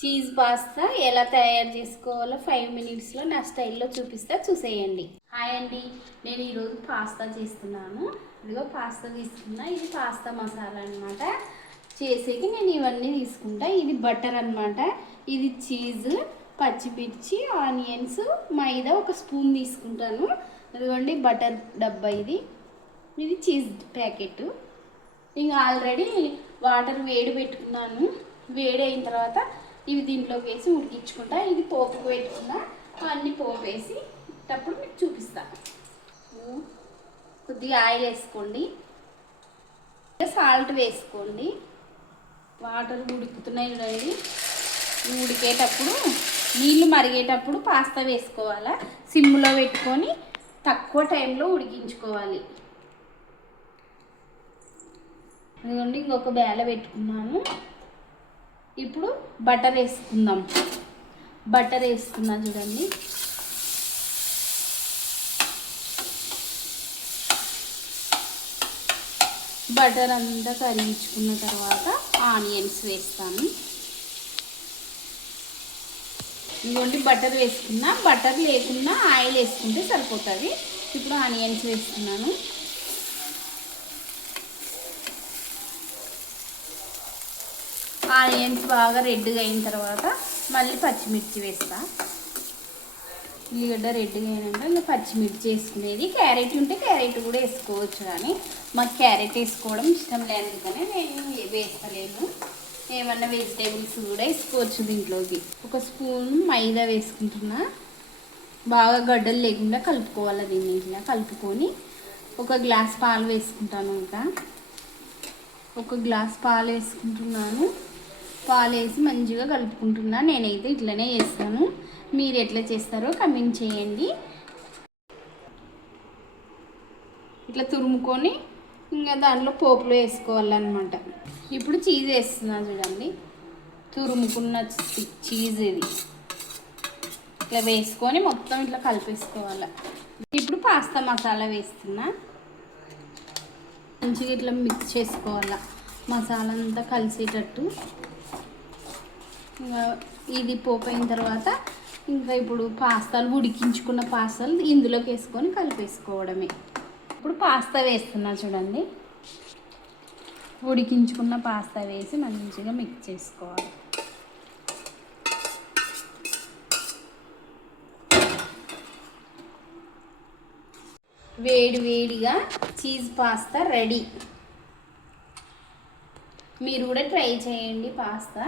Cheese pasta ఎలా తయారు చేసుకోవాలో 5 మినిట్స్లో నా స్టైల్లో చూపిస్తా, చూసేయండి. హాయ్ అండి, నేను ఈరోజు పాస్తా చేస్తున్నాను. ఇదిగో పాస్తా తీసుకున్నా. ఇది పాస్తా మసాలా అనమాట. చేసేకి నేను ఇవన్నీ తీసుకుంటా. ఇది బటర్ అనమాట, ఇది చీజ్, పచ్చిమిర్చి, ఆనియన్స్, మైదా ఒక స్పూన్ తీసుకుంటాను. అదిగోండి బటర్ డబ్బా, ఇది చీజ్ ప్యాకెట్. ఇంకా ఆల్రెడీ వాటర్ వేడి పెట్టుకున్నాను. వేడి అయిన తర్వాత ఇవి దీంట్లోకి వేసి ఉడికించుకుంటా. ఇది పోపు పెట్టుకున్నా, అన్ని పోపు వేసి అప్పుడు మీకు చూపిస్తాను. కొద్దిగా ఆయిల్ వేసుకోండి, సాల్ట్ వేసుకోండి. వాటర్ ఉడుకుతున్నాయి చూడండి. ఉడికేటప్పుడు నీళ్ళు మరిగేటప్పుడు పాస్తా వేసుకోవాలా. సిమ్లో పెట్టుకొని తక్కువ టైంలో ఉడికించుకోవాలి. అదిగోండి ఇంకొక బేల పెట్టుకున్నాను. ఇప్పుడు బటర్ వేసుకుందాం. బటర్ వేసుకున్నా చూడండి. బటర్ అంతా కరిగించుకున్న తర్వాత ఆనియన్స్ వేస్తాను. ఇదిగోండి బటర్ వేసుకున్నా. బటర్ లేకున్నా ఆయిల్ వేసుకుంటే సరిపోతుంది. ఇప్పుడు ఆనియన్స్ వేస్తున్నాను. ఆనియన్స్ బాగా రెడ్గా అయిన తర్వాత మళ్ళీ పచ్చిమిర్చి వేస్తా. ఉల్లిగడ్డ రెడ్గా అయినాక ఇంకా పచ్చిమిర్చి వేసుకునేది. క్యారెట్ ఉంటే క్యారెట్ కూడా వేసుకోవచ్చు, కానీ మాకు క్యారెట్ వేసుకోవడం ఇష్టం లేదు, అందుకనే నేను వేస్తలేను. ఏమన్నా వెజిటేబుల్స్ కూడా వేసుకోవచ్చు దీంట్లోకి. ఒక స్పూన్ మైదా వేసుకుంటున్నా. బాగా గడ్డలు లేకుండా కలుపుకోవాలి. దీన్ని ఇట్లా కలుపుకొని ఒక గ్లాస్ పాలు వేసుకుంటాను. ఇంకా ఒక గ్లాస్ పాలు వేసుకుంటున్నాను. పాలు వేసి మంచిగా కలుపుకుంటున్నా. నేనైతే ఇట్లనే చేస్తాను, మీరు ఎట్లా చేస్తారో కమెంట్ చేయండి. ఇట్లా తురుముకొని ఇంకా దాంట్లో పోపులో వేసుకోవాలన్నమాట. ఇప్పుడు చీజ్ వేస్తున్నా చూడండి. తురుముకున్న చీజ్ ఇది ఇట్లా వేసుకొని మొత్తం ఇట్లా కలిపేసుకోవాలి. ఇప్పుడు పాస్తా మసాలా వేస్తున్నా. మంచిగా ఇట్లా మిక్స్ చేసుకోవాలి, మసాలా అంతా కలిసేటట్టు. ఇది పోపైన తర్వాత ఇంకా ఇప్పుడు పాస్తాలు, ఉడికించుకున్న పాస్తాలు ఇందులోకి వేసుకొని కలిపేసుకోవడమే. ఇప్పుడు పాస్తా వేస్తున్నా చూడండి. ఉడికించుకున్న పాస్తా వేసి మంచిగా మిక్స్ చేసుకోవాలి. వేడి వేడిగా చీజ్ పాస్తా రెడీ. మీరు కూడా ట్రై చేయండి పాస్తా.